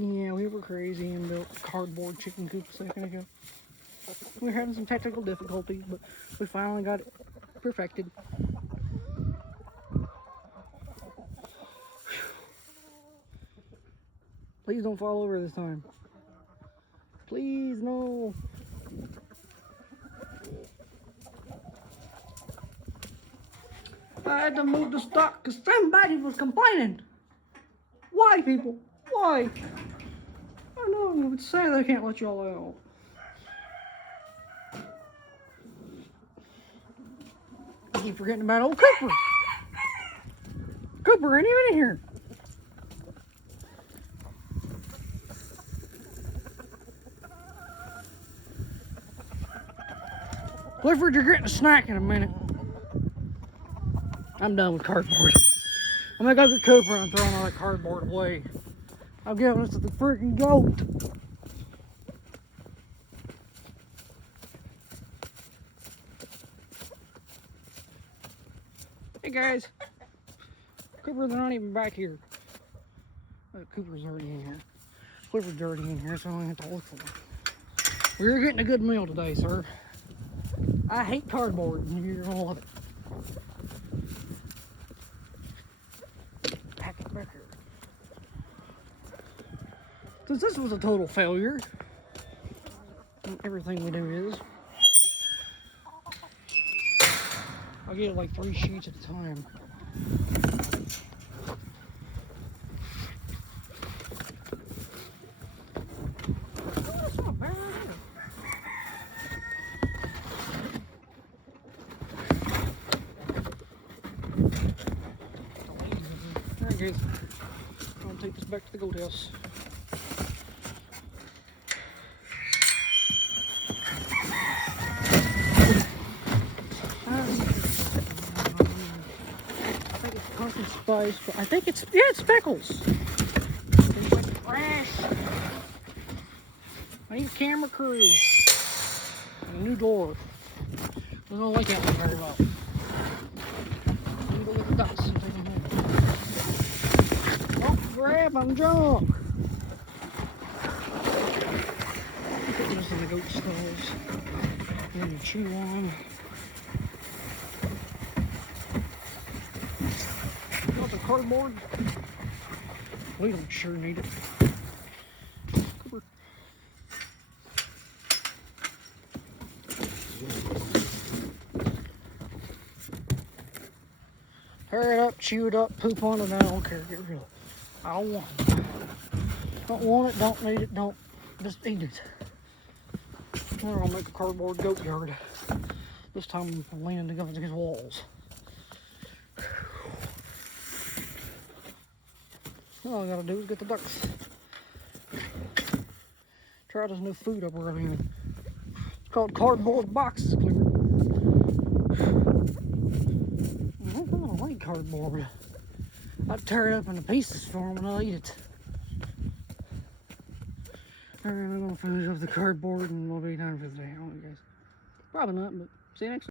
Yeah, we were crazy and built a cardboard chicken coop a second ago. We were having some technical difficulties, but we finally got it perfected. Please don't fall over this time. Please, no. I had to move the stock because somebody was complaining. Why, people? Why? I know, you would say they can't let y'all out. I keep forgetting about old Cooper. Cooper ain't even in here. Clifford, you're getting a snack in a minute. I'm done with cardboard. I'm gonna go get Cooper and I'm throwing all that cardboard away. I'm giving this to the freaking goat. Hey guys. Cooper, they're not even back here. Cooper's already in here. Clifford's already in here, so I don't have to look for him. We're getting a good meal today, sir. I hate cardboard, and you're gonna love it. Pack it back here. Since this was a total failure, and everything we do is, I'll get like 3 sheets at a time. Alright guys, I'm gonna take this back to the goat house. I think it's pumpkin spice, but I think it's Speckles. It's like trash. I need a camera crew. And a new door. I don't like that one very well. Let me go get the ducks and take them home. Oh, grab them, jump! Put this in the goat stalls. And then you chew on. You want the cardboard? We don't sure need it. Cooper. Hurry it up, chew it up, poop on it, I don't care, get rid of it. I don't want it. Don't want it, don't need it, don't, just eat it. We're gonna make a cardboard goat yard. This time I'm leaning against these walls. All I gotta do is get the ducks. Try this new food up around here. It's called cardboard boxes, Clear. I don't like cardboard. I'd tear it up into pieces for them and I'll eat it. Alright, I'm gonna finish up the cardboard and we'll be done for the day. I don't know, guys. Probably not, but see you next time.